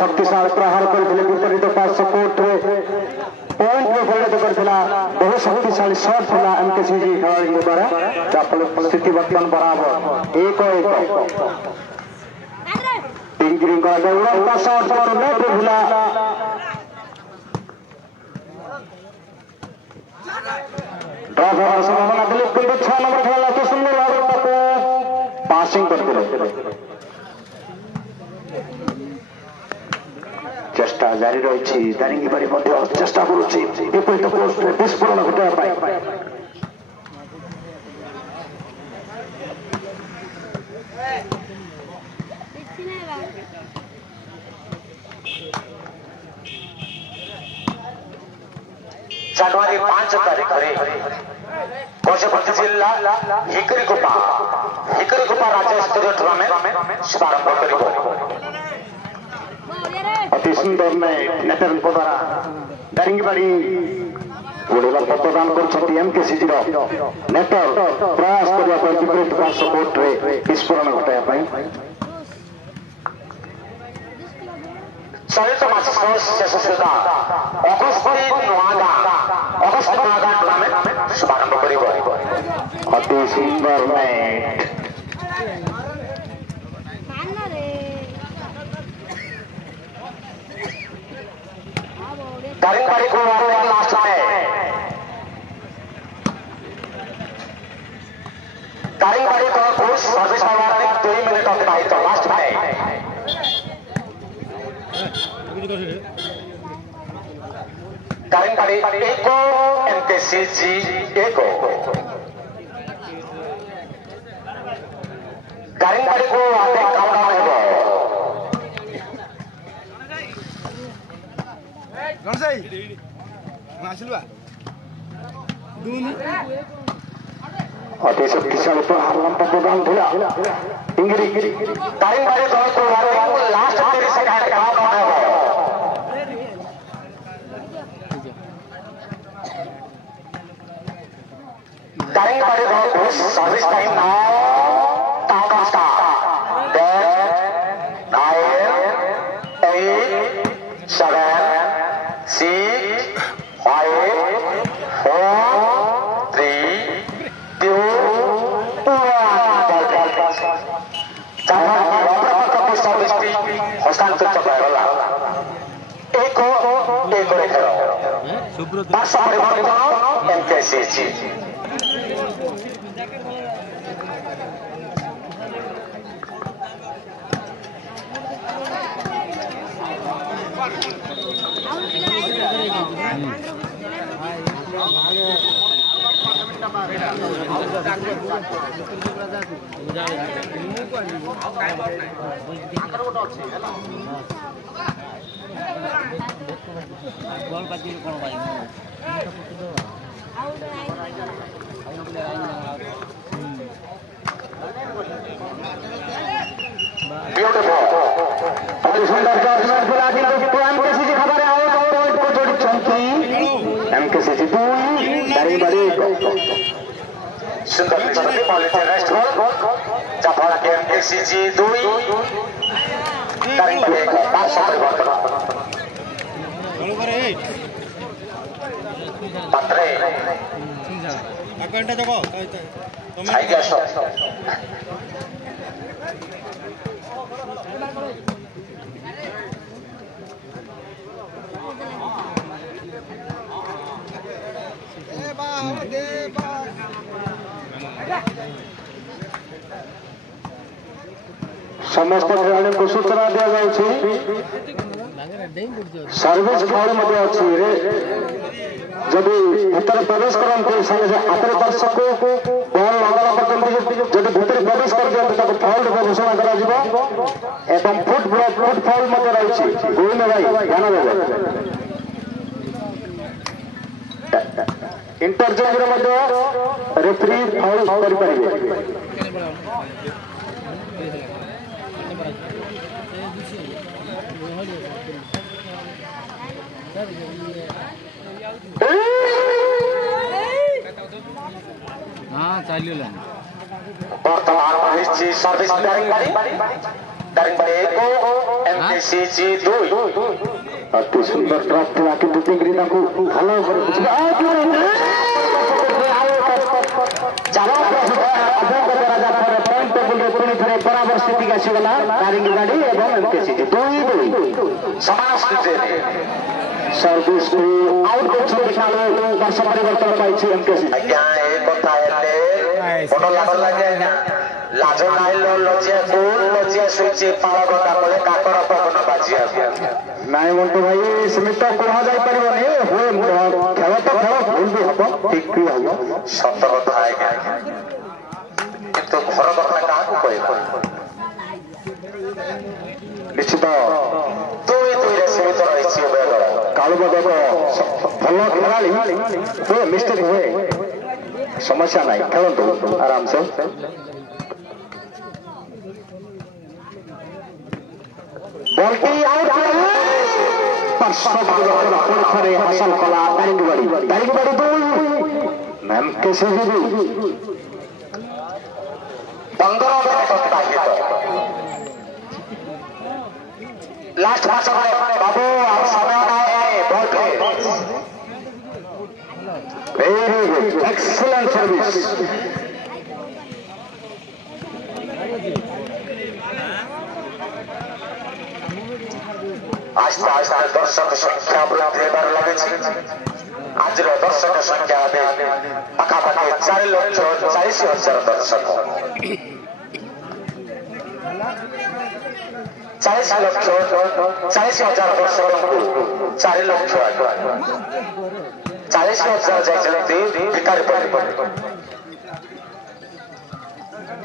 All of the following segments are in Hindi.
शक्तिशाली प्रहार करथिले विपरीत पार्श्व कोर्ट रे पॉइंट में परिणत करथिला बहुत शक्तिशाली शॉट थिला एमकेसीजी खेलाड़ी द्वारा जाफल स्थिति वर्तमान बराबर 1-1 टिंगरिंग का दौड़ा शॉट पर नेट भुला ड्रॉप संभावना दिलीप कुलदीप 6 नंबर खेला तो सुंदर भाव पासिंग करथिले चेष्टा जारी रही दारिंगीबाड़ी चेष्टा करुच्ची विपरीत पोस्ट विस्फोरण घटाया जनवरी 5 तारीख गजपति जिला हिकरीगुपा राज्य स्तरीय टूर्नामेंट शुभारंभ कर अति सुंदर नेटर द्वारा दारिंगीबाड़ी गोड़ेला प्रदान कर एमकेसीजी नेटर प्रयास करने विपरीत पार्श्व कोर्ट रे विस्फोरण घटाया चलित मास शेष सुधा अगस्त नुआगां टूर्नामेंट शुभारंभ कर अति सुंदर नेट दारिंगबाड़ी को लास्ट में दारिंगबाड़ी को सर्विस में 2 मिनट अतिबाहित लास्ट में दारिंगबाड़ी 1 एमकेसीजी 1 दारिंगबाड़ी को आगे काउंटडाउन है अति शक्तिशाली प्रहार लंबा प्रदान थिला दारिंगबाड़ी दल को लास्ट 30 सेकंड काउंटडाउन है दारिंगबाड़ी दल को service time now countdown start 10 9 8 7 6 5 4 3 2 हस्तांतरित करागला 1-1 खेल पार्श्व परिवर्तन एमकेसीजी एमकेसीजी 2 दारिंगबाड़ी सुंदर पिछले पॉलिटी रेस्ट बॉल जाफल के एमकेसीजी 2 दारिंगबाड़ी पार्श्व परिवर्तन पत्रे अकाउंट जगो आइडिया शॉट समस्त खेलाड़ी को सूचना दिया सर्विस फल अच्छी जदि भीतर प्रवेश करते संगे आपर दर्शक बल लगाला पर्यंत जब भीतर प्रवेश कर दिखते फल घोषणा कर फुट फल रही गोविंद भाई ध्यान देवे इंटरचेंज रेफरी फाउल वर्तमान सर्विस दारिंगबाड़ी को MKCG 2 अति सुंदर ड्रॉप था कि दुतिंगरी ना को भला कर चारों अभ्यंग राजा पर पॉइंट टेबल रे पुणी थरे बराबर स्थिति का सिगला दारिंगी गाड़ी एवं MKCG 2 समान स्थिति सर्विस को आउट को दिखालो वर्ष परिवर्तन पाइछि MKCG आज्ञा ए कथा हेले बड़ लाभ लागे ना लाज नाइलो लजिया सुइछि पाळक कापले काकर पवन बाजिया नाई मंटू भाई समित कहा जाई परिबनी हो खेल तो खेल भूल भी हबो ठीक भी हबो सत कथा आज्ञा किंतु घर कथा काहू कहबो निश्चित तुई रे समित रहिछि बेगर कालुबदेव भल खेलाड़ी हुए मिस्टेक हुए समस्या नहीं खेलतु आराम से बॉलटी आउट थे हासिल कला दारिंगबाड़ी 2 MKCG 15 मिनट बाकी लास्ट मैच में बाबू आप समय आए बॉल पे वेरी गुड एक्सीलेंट सर्विस आस्ते आस्ते दर्शक संख्या वृद्धि हेबार लगे आज दर्शक संख्या पाखापाखि 4,40,000 दर्शक 40,000 दर्शक 4 लाख 40,000 जाइछन्ति भिकारी परि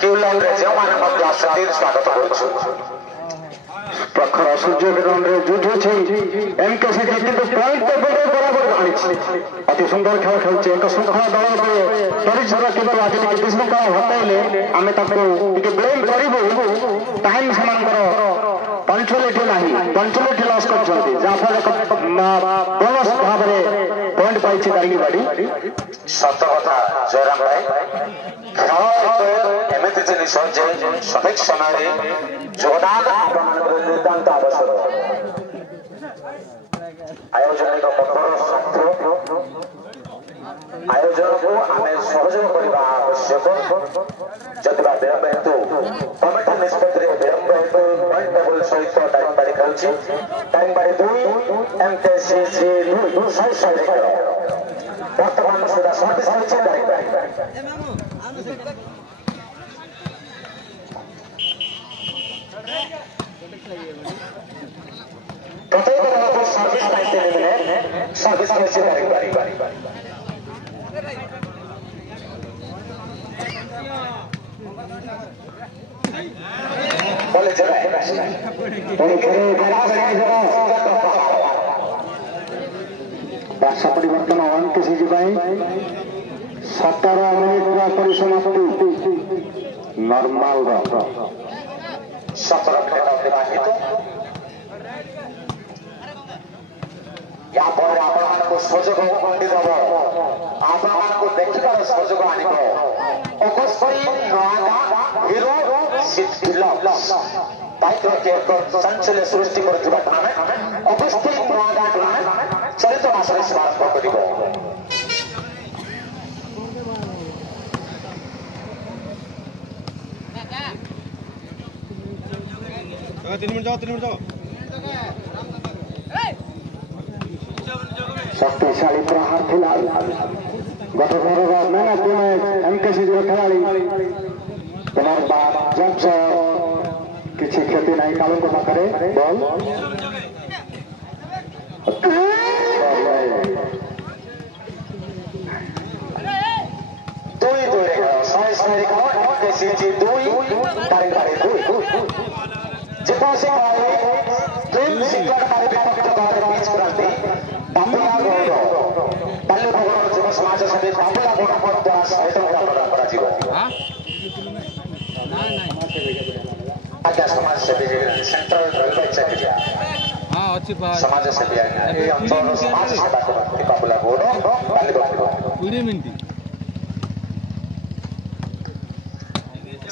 क्यू लाइन रे जो माने मध्य आसति स्वागत करूछु प्रखर सूर्य किरण रे जुझु छै MKCG किंतु पॉइंट टेबल रे बराबर आनी अति सुंदर खेल खेलছে एक श्रृंखला दल रे परिचय किंतु आज के विश्वका हटाइले आमे ताको टिके ब्लेम करिबो टाइम समानकर पंचुअलिटी पंचुअलिटी लॉस करछन्ती जाफर बोनस भाव रे पॉइंट पाइछि दारिंगबाड़ी सत कथा जयराम भाई खेल एमती जिनिस जे सठिक समय जोगदान नितांत आवश्यक आयोजन आयोजन को आम सहयोग करने आवश्यक जदि विलंब हेतु कमिटी निष्पत्ति विलंब हेतु पॉइंट टेबल सहित दारिंगबाड़ी खेलुछि दारिंगबाड़ी 2 MKCG 2 सही वर्तमान सुधा सर्विस होइछि दारिंगबाड़ी प्रत्येक दल सर्विस दायित्व मिले सर्विस होइछि दारिंगबाड़ी बोले भाषा परिवर्तन MKCG 17 मिनिट परिसमाप्ति नॉर्मल 17 मिनट अतिबाहित या पर आपको सुजोग खंडित हम आपको देखिबार सुजोग आनिब अगस्तरी नवागा हिरो दायित्व के चंचल सृष्टि कर अगस्तरी नवागा चलित मासरे शुभारंभ कर शक्तिशाली प्रहार थिला गतथर man of the match MKCG खेलाड़ी पुनर्बार जज किसी क्षति नहीं कालों को पाखरे बॉल MKCG 2 दारिंगबाड़ी 2 जितना से टीम सिंगल हमारे विपक्ष द्वारा मैच कराते बाबूला गौड़ पल्ले भगवान जीवन समाज सेवी बाबूला गौड़ द्वारा सहायता प्रदान करा जीव आज्ञा समाज सेवी सेंट्रल रेलवे चाकरिया हां अच्छी बात समाज सेवी ए अंचल समाज सेवा करते बाबूला गौड़ पल्ले भगवान 20 मिनिट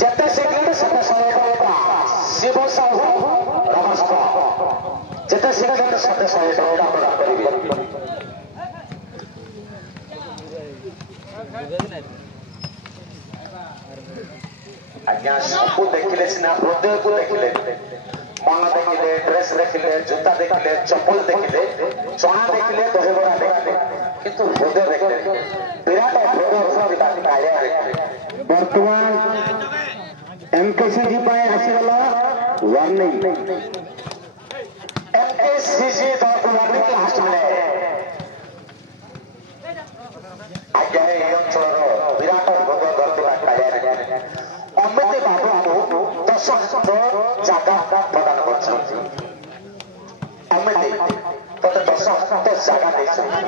ଯେତେ ଶୀଘ୍ର ସେତେ ଶହେ ଶିବ ସାହୁ ନମସ୍କାର ଯେତେ ଶୀଘ୍ର ସେତେ 100 ଟଙ୍କା ପ୍ରଦାନ କରିବେ। ଆଜ୍ଞା ସବୁ ଦେଖିଲେ ସିନା ହୃଦୟକୁ ଦେଖିଲେ ମନ ଦେଖିଲେ ଡ୍ରେସ ଦେଖିଲେ ଜୋତା ଦେଖିଲେ ଚପଲ ଦେଖିଲେ ଚଣା ଦେଖିଲେ ଦହିବରା ଦେଖିଲେ କିନ୍ତୁ ହୃଦୟ ଦେଖିଲେ ବିରାଟ ହୃଦୟ କାଳିଆ ଦେଖିଲେ। ବର୍ତ୍ତମାନ MKCG ପାଇଁ ଆସିଗଲା ୱାର୍ଣ୍ଣିଂ MKCG ଦଳକୁ ୱାର୍ଣ୍ଣିଂ ଲାଷ୍ଟ ବେଳେ ଆଜ୍ଞା ଏହି ଅଞ୍ଚଳର ବିରାଟ ହୃଦୟ ଧରିଥିବା କାଳିଆ ଦେଖିଲେ ଅମିତ ବାବୁଙ୍କୁ 10 ଜାଗା ପ୍ରଦାନ କରିଛନ୍ତି। ଅମିତ ତତେ 10 ଜାଗା ଦେଇଛନ୍ତି।